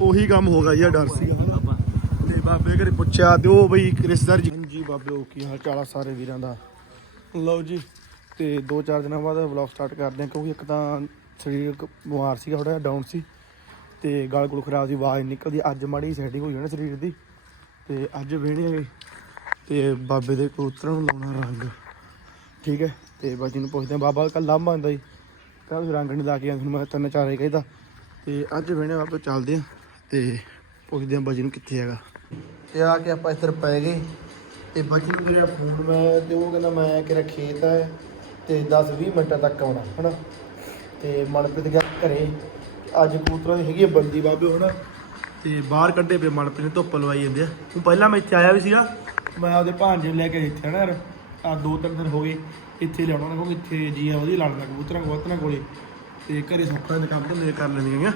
ਉਹੀ ਕੰਮ ਹੋ ਗਿਆ ਜੀ ਆਹ ਡਰ ਸੀਗਾ ਹਨਾ ਤੇ ਬਾਬੇ ਘਰੇ ਪੁੱਛਿਆ ਤੇ ਉਹ ਬਈ ਰਿਸ਼ਤੇਦਾਰ ਜੀ ਜੀ ਬਾਬੇ ਉਹ ਕੀ ਹਾਲ ਚਾਲ ਆ ਸਾਰੇ ਵੀਰਾਂ ਦਾ? ਲਓ ਜੀ, ਤੇ 2-4 ਦਿਨਾਂ ਬਾਅਦ ਵਲੌਗ ਸਟਾਰਟ ਕਰਦੇ ਹਾਂ, ਕਿਉਂਕਿ ਇੱਕ ਤਾਂ ਸਰੀਰ ਬਿਮਾਰ ਸੀਗਾ ਥੋੜਾ ਜਿਹਾ ਡਾਊਨ ਸੀ। ਤੇ ਗਲ ਗੁਲ ਖਰਾਬ ਸੀ, ਆਵਾਜ਼ ਨਿਕਲਦੀ, ਅੱਜ ਮਾੜੀ ਸੈਟਿੰਗ ਹੋਈ ਹੈ ਸਰੀਰ ਦੀ। ਤੇ ਅੱਜ ਵੇਹਣੇ ਤੇ ਬਾਬੇ ਦੇ ਕਬੂਤਰਾਂ ਨੂੰ ਲਾਉਣਾ ਰੰਗ। ਠੀਕ ਹੈ, ਤੇ ਬਾਜੀ ਨੂੰ ਪੁੱਛਦੇ ਹਾਂ, ਬਾਬਾ ਕੱਲ ਲਾਂਭਾ ਆਂਦਾ ਜੀ। ਕਹਿੰਦਾ ਰੰਗ ਨਹੀਂ ਲਾ ਕੇ ਆਇਆ ਤੁਹਾਨੂੰ ਮੈਂ ਤਿੰਨ ਚਾਰ ਹੀ ਕਹਿੰਦਾ ਤੇ ਅੱਜ ਵੇਹਣੇ ਬਾਬੇ ਚੱਲਦੇ ਆ ਤੇ ਪੁੱਛਦੇ ਆ ਬਾਜੀ ਨੂੰ ਕਿੱਥੇ ਹੈਗਾ। ਤੇ ਆ ਕੇ ਆਪਾਂ ਇੱਧਰ ਪੈ ਗਏ ਤੇ ਬਾਜੀ ਨੂੰ ਮੇਰਾ ਫੋਨ ਮੈਂ ਤੇ ਉਹ ਕਹਿੰਦਾ ਮੈਂ ਕਿਹੜਾ ਖੇਤ ਹੈ ਤੇ 10 20 ਮਿੰਟਾਂ ਤੱਕ ਆਉਣਾ ਹਨਾ? ਤੇ ਮਨਪ੍ਰੀਤ ਗਿਆ ਘਰੇ। ਅੱਜ ਕਬੂਤਰਾਂ ਦੀ ਹੈਗੀ ਆ ਬੰਦੀ ਬਾਬੇ ਹਨਾ? ਤੇ ਬਾਹਰ ਕੱਢੇ ਪਏ ਮਨਪ੍ਰੀਤ ਨੇ ਧੁੱਪ ਲਵਾਈ ਜਾਂਦੇ ਆ। ਹੁਣ ਪਹਿਲਾਂ ਮੈਂ ਇੱਥੇ ਆਇਆ ਵੀ ਸੀਗਾ। ਮੈਂ ਆਪਦੇ ਭਾਂਜੇ ਨੂੰ ਲੈ ਕੇ ਇੱਥੇ ਹਨਾ ਯਾਰ। ਆ ਦੋ ਤਿੰਨ ਦਿਨ ਹੋ ਗਏ ਇੱਥੇ ਲਿਆਉਣਾ ਨਾ ਕਿਉਂਕਿ ਇੱਥੇ ਜੀ ਆ ਵਧੀਆ ਲੜਦਾ ਕਬੂਤਰਾਂ ਕਬੂਤਰਾਂ ਕੋਲੇ। ਤੇ ਘਰੇ ਸੌਖਾ ਦੇ ਕੰਮ ਧੰਦੇ ਕਰ ਲੈਂਦੀਆਂ ਆ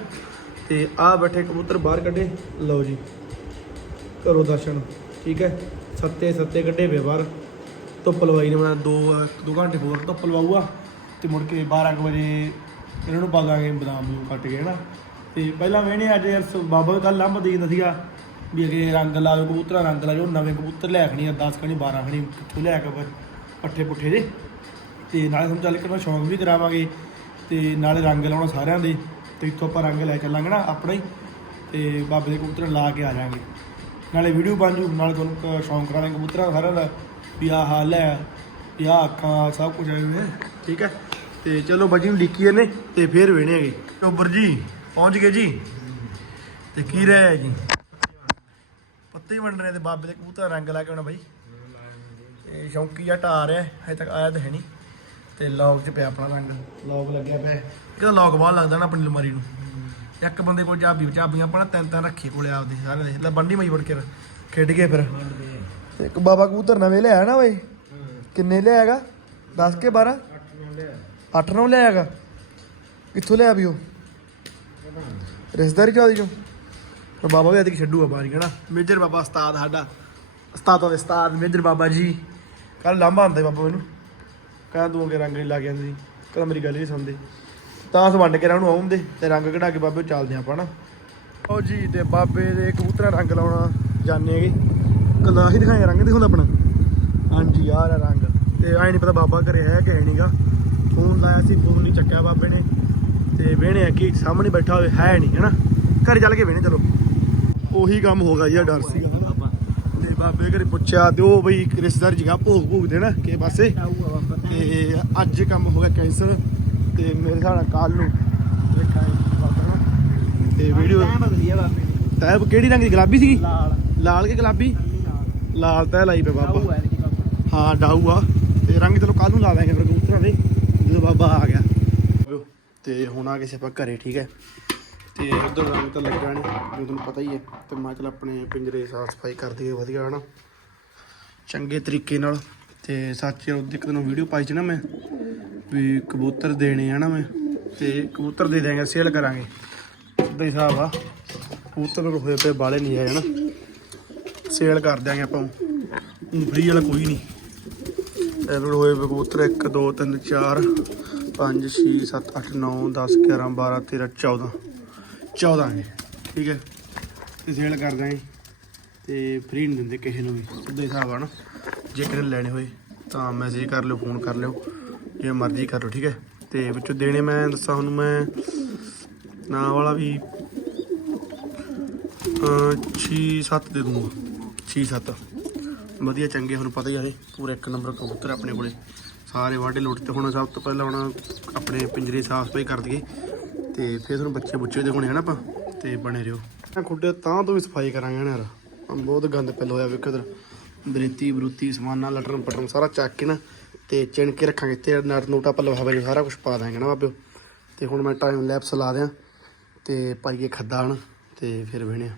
ਤੇ ਆ ਬੈਠੇ ਕਬੂਤਰ ਬਾਹਰ ਕੱਢੇ। ਲਓ ਜੀ ਕਰੋ ਦਰਸ਼ਨ, ਠੀਕ ਹੈ? ਸੱਤੇ ਸੱਤੇ ਕੱਢੇ ਪਏ ਬਾਹਰ। ਧੁੱਪ ਲਵਾਈ ਨੇ ਮੈਂ ਦੋ ਦੋ ਘੰਟੇ ਹੋਰ ਧੁੱਪ ਲਵਾਊਗਾ। ਤੇ ਮੁੜ ਕੇ 12 ਕੁ ਵਜੇ ਇਹਨਾਂ ਨੂੰ ਪਾ ਦਾਂਗੇ ਬਦਾਮ ਨੂੰ ਕੱਟ ਕੇ, ਹਨਾ? ਤੇ ਪਹਿਲਾਂ ਵੇਹਣੇ ਅੱਜ ਯਾਰ ਬਾਬਾ ਕੱਲ ਲੰਬ ਦੇਖਦਾ ਸੀਗਾ ਵੀ ਅਗੇ ਰੰਗ ਲਾ ਦਿਓ, ਕਬੂਤਰਾਂ ਰੰਗ ਲਾ ਜੋ ਨਵੇਂ ਕਬੂਤਰ ਲੈ ਖਣੀ 10 ਖਣੀ 12 ਖਣੀ ਕਿੱਥੋਂ ਲੈ ਕੇ ਪੱਠੇ ਪੁੱਠੇ ਦੇ ਤੇ ਨਾਲੇ ਸਮਝ ਚੱਲ ਕੇ ਮੈਂ ਸ਼ੌਂਕ ਵੀ ਕਰਾਵਾਂਗੇ ਤੇ ਨਾਲੇ ਰੰਗ ਲਾਉਣਾ ਸਾਰਿਆਂ ਦੇ। ਤੇ ਇੱਥੋਂ ਆਪਾਂ ਰੰਗ ਲੈ ਚੱਲਾਂਗੇ ਨਾ ਆਪਣਾ ਹੀ, ਤੇ ਬਾਬੇ ਦੇ ਕਬੂਤਰ ਲਾ ਕੇ ਆ ਜਾਾਂਗੇ। ਨਾਲੇ ਵੀਡੀਓ ਬਣ ਜੂ, ਨਾਲੇ ਤੁਹਾਨੂੰ ਕ- ਸ਼ੌਂਕ ਕਰਾਵਾਂਗੇ ਕਬੂਤਰਾਂ ਦਾ ਸਾਰਿਆਂ ਦਾ, ਵੀ ਆਹ ਹਾਲ ਹੈ, ਵੀ ਆਹ ਅੱਖਾਂ, ਸਭ ਕੁਝ ਆਏ ਹੋਏ ਠੀਕ ਹੈ? ਤੇ ਚਲੋ ਬੱਜੀ ਨੂੰ ਡਿੱਕੀ ਨੇ ਤੇ ਫੇਰ ਵੇਣੇ ਹੈਗੇ। ਟੋਬਰ ਜੀ ਪਹੁੰਚ ਗਏ ਜੀ। ਤੇ ਕੀ ਰਹਿ ਹੈ ਜੀ? ਪੱਤੇ ਹੀ ਵੰਡ ਰਹੇ ਤੇ ਬਾਬੇ ਦੇ ਕਬੂਤਰ ਰੰਗ ਲਾ ਕੇ ਆਉਣਾ ਬਾਈ। ਇਹ ਸ਼ੌਂਕੀ ਜੱਟ ਆ ਰਿਹਾ, ਹਜੇ ਤੱਕ ਆਇਆ ਤਾਂ ਹੈ ਨਹੀਂ। ਤੇ ਲੌਕ 'ਚ ਪਿਆ ਆਪਣਾ ਰੰਗ। ਲੌਕ ਲੱਗਿਆ ਪਿਆ। ਕਿਹਦਾ ਲੌਕ ਬਾਹਰ ਲੱਗਦਾ ਨਾ ਆਪਣੀ ਅਲਮਾਰੀ ਨੂੰ। ਇੱਕ ਬੰਦੇ ਕੋਲ ਚਾਬੀ ਚਾਬੀਆਂ ਆਪਣਾ ਤਿੰਨ ਤਿੰਨ ਰੱਖੀ ਕੋਲੇ ਆਪਦੇ ਸਾਰੇ ਦੇ। ਲੈ ਬੰਡੀ ਮਈ ਵੜ ਕੇ ਖੇਡ ਗਏ ਫਿਰ। ਤੇ ਇੱਕ ਬਾਬਾ ਕਬੂਤਰ ਨਵੇਂ ਲਿਆਇਆ ਨਾ ਓਏ ਕਿੰਨੇ ਲਿਆਏਗਾ? 10 ਕੇ 12 8 9 ਲਿਆਏਗਾ। ਕਿੱਥੋਂ ਲਿਆ ਵੀ ਉਹ? ਰਿਸ਼ਤੇਦਾਰੀ ਚੋਂ ਦੀ ਚੋਂ। ਪਰ ਬਾਬਾ ਵੀ ਅਦਿਕ ਛੱਡੂਗਾ ਬਾਰੀ ਹਨਾ? ਮੇਜਰ ਬਾਬਾ ਉਸਤਾਦ ਸਾਡਾ। ਉਸਤਾਦਾਂ ਦੇ ਉਸਤਾਦ ਮੇਜਰ ਬਾਬਾ ਜੀ। ਕੱਲ ਲਾਂਭਾ ਆਂਦਾ ਬਾਬਾ ਮੈਨੂੰ। ਕਹਿੰਦਾ ਤੂੰ ਅੱਗੇ ਰੰਗ ਨਹੀਂ ਲਾ ਕੇ ਆਂਦੀ ਸੀ ਕਹਿੰਦਾ ਮੇਰੀ ਗੱਲ ਨਹੀਂ ਸੁਣਦੇ। ਤਾਂ ਅਸ ਵੰਡ ਕੇ ਉਹਨੂੰ ਆਉਂਦੇ ਤੇ ਰੰਗ ਕਢਾ ਕੇ ਬਾਬੇ ਚੱਲਦੇ ਆਪਾਂ ਨਾ। ਉਹ ਜੀ ਤੇ ਬਾਬੇ ਦੇ ਕਬੂਤਰਾਂ ਰੰਗ ਲਾਉਣਾ ਜਾਣੇ ਹੈਗੇ। ਕੱਲਾ ਹੀ ਦਿਖਾਏ ਰੰਗ ਦਿਖਾਉਂਦਾ ਆਪਣਾ। ਹਾਂਜੀ ਯਾਰ ਇਹ ਰੰਗ। ਤੇ ਐ ਨਹੀਂ ਪਤਾ ਬਾਬਾ ਘਰੇ ਹੈ ਕਿ ਨਹੀਂਗਾ ਫੋਨ ਲਾਇਆ ਸੀ, ਫੋਨ ਨਹੀਂ ਚੱਕਿਆ ਬਾਬੇ ਨੇ। ਤੇ ਵੇਹਣੇ ਆ ਕਿ ਸਾਹਮਣੇ ਬੈਠਾ ਹੋਵੇ, ਹੈ ਨਹੀਂ ਹੈਨਾ। ਘਰ ਚੱਲ ਕੇ ਵੇਹਣੇ, ਚਲੋ। ਉਹੀ ਕੰਮ ਹੋ ਗਿਆ ਜੀ ਡਰ ਸੀਗਾ। ਤੇ ਬਾਬੇ ਘਰੇ ਪੁੱਛਿਆ ਤੇ ਉਹ ਬਈ ਰਿਸ਼ਤੇਦਾਰ ਜਗਾ ਭੋਗ ਭੋਗ ਦੇਣਾ ਕਿ ਪਾਸੇ। ਤੇ ਅੱਜ ਕੰਮ ਹੋ ਗਿਆ ਕੈਂਸਲ ਤੇ ਮੇਰੇ ਨਾਲ ਕੱਲ ਨੂੰ ਤੇ ਵੀਡੀਓ ਤੈਬ ਕਿਹੜੀ ਰੰਗ ਦੀ? ਗੁਲਾਬੀ ਸੀਗੀ? ਲਾਲ। ਲਾਲ ਕੇ ਗੁਲਾਬੀ? ਲਾਲ ਤੈ ਲਾਈ ਪਏ ਬਾਬਾ। ਹਾਂ ਡਾਊ ਆ। ਤੇ ਰੰਗ ਚਲੋ ਕੱਲ ਨੂੰ ਲਾ ਦਾਂਗੇ ਫਿਰ ਕਬੂਤਰਾਂ ਦੇ ਜਦੋਂ ਬਾਬਾ ਆ ਗਿਆ। ਤੇ ਹੁਣ ਆ ਗਏ ਸੀ ਆਪਾਂ ਘਰੇ ਠੀਕ ਹੈ। ਤੇ ਉਧਰ ਰੰਗ ਤਾਂ ਲੱਗਾ ਨਹੀਂ ਜੋ ਤੁਹਾਨੂੰ ਪਤਾ ਹੀ ਹੈ, ਤੇ ਮੈਂ ਚਲ ਆਪਣੇ ਪਿੰਜਰੇ ਸਾਫ਼ ਸਫ਼ਾਈ ਕਰ ਦਈਏ, ਵਧੀਆ ਹਨਾ। ਚੰਗੇ ਤਰੀਕੇ ਨਾਲ, ਤੇ ਸੱਚ ਉਹਦੀ ਇੱਕ ਦਿਨ ਵੀਡੀਓ ਪਾਈ ਸੀ ਨਾ ਮੈਂ, ਵੀ ਕਬੂਤਰ ਦੇਣੇ ਆ ਨਾ ਮੈਂ, ਤੇ ਕਬੂਤਰ ਦੇ ਦਿਆਂਗੇ ਸੇਲ ਕਰਾਂਗੇ। ਸਿੱਧਾ ਹਿਸਾਬ ਆ, ਕਬੂਤਰ ਹੋਏ ਪਏ ਬਾਲੇ ਨਹੀਂ ਆਏ ਹਨਾ। ਸੇਲ ਕਰ ਦਿਆਂਗੇ ਆਪਾਂ ਫਰੀ ਵਾਲਾ ਕੋਈ ਨਹੀਂ। ਐਲਡ ਹੋਏ ਕਬੂਤਰ 1 2 3 4 5 6 7 8 9 10 11 12 13 14 14 ਨੇ। ਠੀਕ ਹੈ। ਤੇ ਸੇਲ ਕਰ ਦਾਂਗੇ ਤੇ ਫ੍ਰੀ ਨਹੀਂ ਦਿੰਦੇ ਕਿਸੇ ਨੂੰ ਵੀ। ਉਹਦੇ ਹਿਸਾਬ ਆ ਨਾ, ਜੇ ਕਿਸੇ ਨੇ ਲੈਣੇ ਹੋਏ, ਤਾਂ ਮੈਸੇਜ ਕਰ ਲਿਓ ਫੋਨ ਕਰ ਲਿਓ। ਜੇ ਮਰਜ਼ੀ ਕਰ ਲਓ, ਠੀਕ ਹੈ। ਤੇ ਵਿੱਚੋਂ ਦੇਣੇ ਮੈਂ ਦੱਸਾਂ ਤੁਹਾਨੂੰ ਮੈਂ, ਨਾਂ ਵਾਲਾ ਵੀ 6 7 ਦੇ ਦੂੰਗਾ। 6 7 ਵਧੀਆ ਚੰਗੇ, ਤੁਹਾਨੂੰ ਪਤਾ ਹੀ ਆਏ ਪੂਰਾ ਇੱਕ ਨੰਬਰ ਕਬੂਤਰ ਆਪਣੇ ਕੋਲੇ। ਸਾਰੇ ਵਾਢੇ ਲੋਟ ਤੇ ਹੁਣ ਸਭ ਤੋਂ ਪਹਿਲਾਂ ਹੁਣ ਆਪਣੇ ਪਿੰਜਰੇ ਸਾਫ਼ ਸਫ਼ਾਈ ਕਰ ਦਈਏ। ਤੇ ਫਿਰ ਤੁਹਾਨੂੰ ਬੱਚੇ ਬੁੱਚੇ ਦਿਖਾਉਣੇ ਹਨ ਆਪਾਂ, ਤੇ ਬਣੇ ਰਹੋ। ਮੈਂ ਖੁੱਡੇ ਤਾਂ ਤੋਂ ਵੀ ਸਫ਼ਾਈ ਕਰਾਂਗੇ ਨਾ ਯਾਰ। ਬਹੁਤ ਗੰਦ ਪੈਲ ਹੋਇਆ ਵੇਖ ਇਧਰ। ਬਰੇਤੀ, ਬਰੂਤੀ, ਸਮਾਨਾ, ਲਟਰਨ, ਪਟਰਨ ਸਾਰਾ ਚੱਕ ਕੇ ਨਾ ਤੇ ਚਿਣ ਕੇ ਰੱਖਾਂਗੇ ਤੇ ਨਟ ਨੋਟ ਆਪਾਂ ਲਵਾਵੇ ਨੂੰ ਸਾਰਾ ਕੁਝ ਪਾ ਦਾਂਗੇ ਨਾ ਬਾਬਿਓ ਤੇ ਹੁਣ ਮੈਂ ਟਾਈਮ ਲੈਪਸ ਲਾ ਦਿਆਂ ਤੇ ਪਾਈਏ ਖੱਦਾ ਹਣ ਤੇ ਫਿਰ ਵੇਹਣੇ ਆ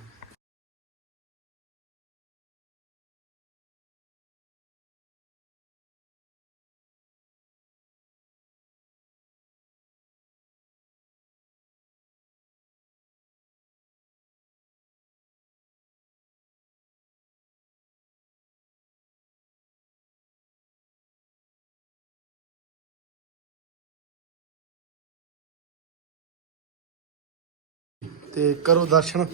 ਤੇ ਕਰੋ ਦਰਸ਼ਨ।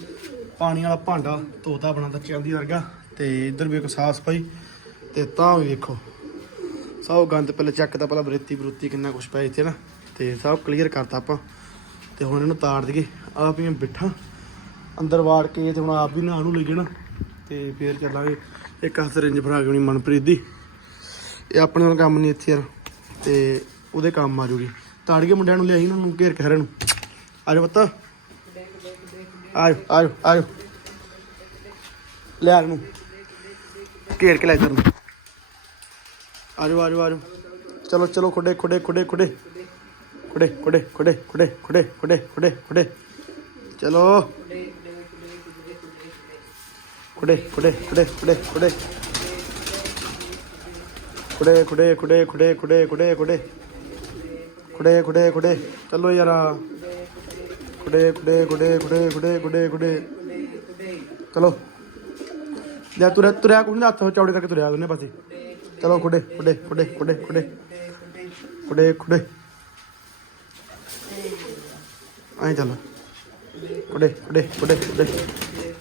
ਪਾਣੀ ਵਾਲਾ ਭਾਂਡਾ ਧੋਤਾ ਬਣਾਦਾ ਚਲਦੀ ਵਰਗਾ। ਤੇ ਇੱਧਰ ਵੀ ਇੱਕ ਸਾਫ਼ ਸਫ਼ਾਈ ਤੇ ਤਾਂ ਵੀ ਵੇਖੋ। ਸਭ ਗੰਦ ਪਹਿਲੇ ਚੱਕਦਾ ਪਹਿਲਾਂ ਬਰੇਤੀ ਬਰੂਤੀ ਕਿੰਨਾ ਕੁਛ ਪਿਆ ਇੱਥੇ ਨਾ। ਤੇ ਸਭ ਕਲੀਅਰ ਕਰਤਾ ਆਪਾਂ। ਤੇ ਹੁਣ ਇਹਨੂੰ ਤਾੜ ਦਈਏ। ਆਪ ਹੀ ਬਿਠਾ। ਅੰਦਰ ਵਾੜ ਕੇ ਤੇ ਹੁਣ ਆਪ ਵੀ ਨਹਾਉਣ ਨੂੰ ਲੈ ਜਾਣਾ। ਤੇ ਫੇਰ ਚੱਲਾਂਗੇ। ਇੱਕ ਹੱਥ ਰਿੰਜ ਫੜਾ ਕੇ ਮਨਪ੍ਰੀਤ ਦੀ। ਇਹ ਆਪਣੇ ਨਾਲ ਕੰਮ ਨਹੀਂ ਇੱਥੇ ਯਾਰ। ਤੇ ਉਹਦੇ ਕੰਮ ਆ ਜੂਗੀ। ਤਾੜ ਕੇ ਮੁੰਡਿਆਂ ਨੂੰ ਲਿਆਈ ਇਹਨਾਂ ਨੂੰ ਘੇਰ ਕੇ ਸਾਰਿਆਂ ਨੂੰ। ਆ ਜਾਓ ਪਤਾ। ਆਜੋ ਆਜੋ ਆਜੋ ਲਿਆ ਇਹਨੂੰ ਘੇਰ ਕੇ ਲੈ ਇੱਧਰ ਨੂੰ ਆਜੋ ਆਜੋ ਆਜੋ ਚਲੋ ਚਲੋ ਖੁੱਡੇ ਖੁੱਡੇ ਖੁੱਡੇ ਖੁੱਡੇ ਖੁੱਡੇ ਖੁੱਡੇ ਖੁੱਡੇ ਖੁੱਡੇ ਖੁੱਡੇ ਖੁੱਡੇ ਖੁੱਡੇ ਖੁੱਡੇ ਚਲੋ ਖੁੱਡੇ ਖੁੱਡੇ ਖੁੱਡੇ ਖੁੱਡੇ ਖੁੱਡੇ ਖੁੱਡੇ ਖੁੱਡੇ ਖੁੱਡੇ ਖੁੱਡੇ ਖੁੱਡੇ ਖੁੱਡੇ ਖੁੱਡੇ ਖੁੱਡੇ ਖੁੱਡੇ ਚਲੋ ਯਾਰਾ ਖੁੱਡੇ ਖੁੱਡੇ ਖੁੱਡੇ ਖੁੱਡੇ ਖੁੱਡੇ ਖੁੱਡੇ ਖੁੱਡੇ ਚਲੋ ਲੈ ਤੁਰਿਆ ਤੁਰਿਆ ਕੋਈ ਨਾ ਹੱਥ ਚੌੜੇ ਕਰਕੇ ਤੁਰਿਆ ਦੋਨੇ ਪਾਸੇ ਚਲੋ ਖੁੱਡੇ ਖੁੱਡੇ ਖੁੱਡੇ ਖੁੱਡੇ ਖੁੱਡੇ ਖੁੱਡੇ ਖੁੱਡੇ ਆਏ ਚੱਲ ਖੁੱਡੇ ਖੁੱਡੇ ਖੁੱਡੇ ਖੁੱਡੇ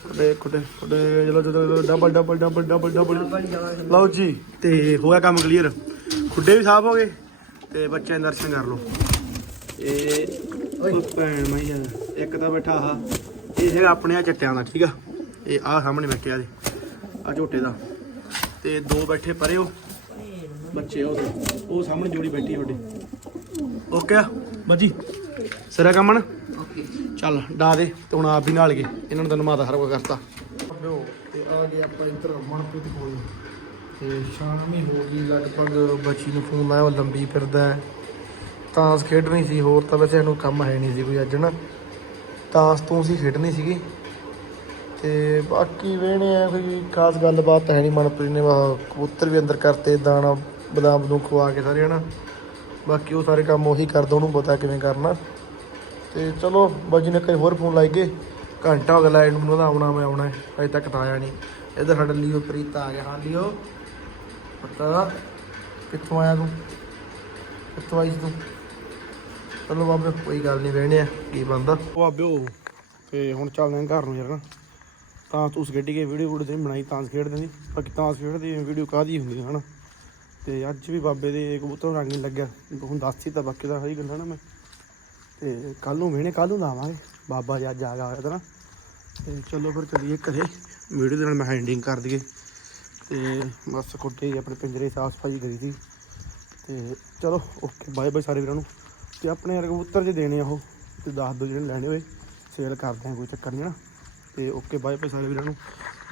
ਖੁੱਡੇ ਖੁੱਡੇ ਖੁੱਡੇ ਚਲੋ ਚਲੋ double double double double double ਲਓ ਜੀ ਤੇ ਹੋਇਆ ਕੰਮ ਕਲੀਅਰ ਖੁੱਡੇ ਵੀ ਸਾਫ਼ ਹੋ ਗਏ ਤੇ ਬੱਚਿਆਂ ਦੇ ਦਰਸ਼ਨ ਕਰ ਲਓ ਇਹ ਉਹ ਭੈਣ ਇੱਕ ਤਾਂ ਬੈਠਾ ਆ ਇਹ ਹੈਗਾ ਆਪਣੇ ਆ ਚੱਟਿਆਂ ਦਾ ਠੀਕ ਆ? ਇਹ ਆ ਸਾਹਮਣੇ ਬੈਠਿਆ ਜੀ ਆ ਝੋਟੇ ਦਾ। ਤੇ ਦੋ ਬੈਠੇ ਪਰੇ ਉਹ ਬੱਚੇ ਉਹ ਉਹ ਸਾਹਮਣੇ ਜੋੜੀ ਬੈਠੀ ਤੁਹਾਡੇ। ਓਕੇ ਆ? ਬਾਜੀ ਸਿਰਾ ਕੰਮਣ ਚੱਲ ਡਾ ਦੇ ਤੇ ਹੁਣ ਆਪ ਵੀ ਨਾਲ ਗਏ। ਇਹਨਾਂ ਨੂੰ ਤਾਂ ਨਮਾਦਾ ਸਾਰਾ ਕੁਝ ਕਰਤਾ। ਤੇ ਆ ਗਏ ਆਪਾਂ ਇੱਧਰ ਮਨਪ੍ਰੀਤ ਕੋਲ। ਤੇ ਸ਼ਾਮੀ ਹੋ ਗਈ ਲਗਭਗ ਬੱਚੀ ਨੂੰ ਫੋਨ ਲਾਇਆ ਉਹ ਲੰਬੀ ਫਿਰਦਾ ਹੈ। ਤਾਂਸ ਖੇਡਣੀ ਸੀ, ਹੋਰ ਤਾਂ ਵੈਸੇ ਇਹਨੂੰ ਕੰਮ ਹੈ ਨਹੀਂ ਸੀ ਕੋਈ ਅੱਜ ਨਾ। ਤਾਂਸ ਤੋਂ ਸੀ ਖੇਡਣੀ ਸੀਗੀ। ਤੇ ਬਾਕੀ ਵੇਣੇ ਆ, ਕੋਈ ਖਾਸ ਗੱਲਬਾਤ ਹੈ ਨਹੀਂ ਮਨਪ੍ਰੀਤ ਨੇ ਕਬੂਤਰ ਵੀ ਅੰਦਰ ਕਰਤੇ, ਦਾਣਾ, ਬਦਾਮ ਨੂੰ ਖਵਾ ਕੇ ਸਾਰੇ, ਹਨਾ। ਬਾਕੀ ਉਹ ਸਾਰੇ ਕੰਮ ਉਹੀ ਕਰਦਾ, ਉਹਨੂੰ ਪਤਾ ਕਿਵੇਂ ਕਰਨਾ। ਤੇ ਚਲੋ, ਬਾਜੀ ਨੇ ਕਈ ਹੋਰ ਫੋਨ ਲਾਈ ਗਏ ਘੰਟਾ ਹੋ ਗਿਆ ਲਾਈਨ ਨੂੰ, ਉਹਦਾ ਆਉਣਾ, ਮੈਂ ਆਉਣਾ, ਅਜੇ ਤੱਕ ਤਾਂ ਆਇਆ ਨਹੀਂ। ਇੱਧਰ ਸਾਡਾ ਲਿਓ, ਪ੍ਰੀਤਾ ਆ ਗਿਆ। ਹਾਂ, ਲਿਓ। ਪਤਾ, ਕਿੱਥੋਂ ਆਇਆ ਤੂੰ? ਕਿੱਥੋਂ ਆਈ ਸੀ ਤੂੰ? ਚਲੋ ਬਾਬੇ, ਕੋਈ ਗੱਲ ਨਹੀਂ ਵੇਣੇ ਆ, ਕੀ ਬੰਦਾ ਬਾਬਿਓ ਤੇ ਹੁਣ ਚੱਲਦੇ ਆਂ ਘਰ ਨੂੰ ਯਾਰ ਤਾਂ ਤੂੰ ਖੇਡੀ ਕੇ ਵੀਡੀਓ ਵੀਡੀਓ ਤੇ ਬਣਾਈ, ਤਾਂ ਖੇਡਦੇ ਨਹੀਂ ਬਾਕੀ ਤਾਂ ਖੇਡਦੀ ਵੀਡੀਓ ਕਾਦੀ ਹੁੰਦੀ ਹੈ ਹਨਾ? ਤੇ ਅੱਜ ਵੀ ਬਾਬੇ ਦੇ ਕਬੂਤਰ ਨੂੰ ਰੰਗ ਨਹੀਂ ਲੱਗਿਆ। ਹੁਣ ਦੱਸੀ ਤਾਂ ਬਾਕੀ ਦਾ ਸਹੀ ਗੱਲਾਂ ਨਾ ਮੈਂ। ਤੇ ਕੱਲ ਨੂੰ ਵੇਣੇ ਕੱਲ ਨੂੰ ਲਾਵਾਂਗੇ। ਬਾਬਾ ਜੀ ਅੱਜ ਆ ਗਿਆ ਹੋਇਆ ਤਾਂ ਨਾ। ਤੇ ਚਲੋ ਫਿਰ ਚੱਲੀਏ ਘਰੇ। ਵੀਡੀਓ ਦੇ ਨਾਲ ਮੈਂ ਹੈਂਡਿੰਗ ਕਰ ਦਈਏ। ਤੇ ਬਸ ਕੁੱਟੇ ਹੀ ਆਪਣੇ ਪਿੰਜਰੇ ਸਾਫ਼ ਸਫ਼ਾਈ ਕਰੀ ਸੀ ਤੇ ਚਲੋ ਓਕੇ ਬਾਏ ਬਾਏ ਸਾਰੇ ਵੀਰਾਂ ਨੂੰ। ਤੇ ਆਪਣੇ ਯਾਰ ਕਬੂਤਰ ਜੇ ਦੇਣੇ ਆ ਉਹ, ਤੇ ਦੱਸ ਦਿਓ ਜਿਹੜੇ ਲੈਣੇ ਹੋਏ ਸੇਲ ਕਰਦੇ ਆ, ਕੋਈ ਚੱਕਰ ਨਹੀਂ ਨਾ। ਤੇ ਓਕੇ ਬਾਏ ਬਾਏ ਸਾਰੇ ਵੀਰਾਂ ਨੂੰ।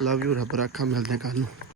ਲਵ ਯੂ ਰੱਬ ਰੱਖਾ, ਮਿਲਦੇ ਆ ਕੱਲ ਨੂੰ।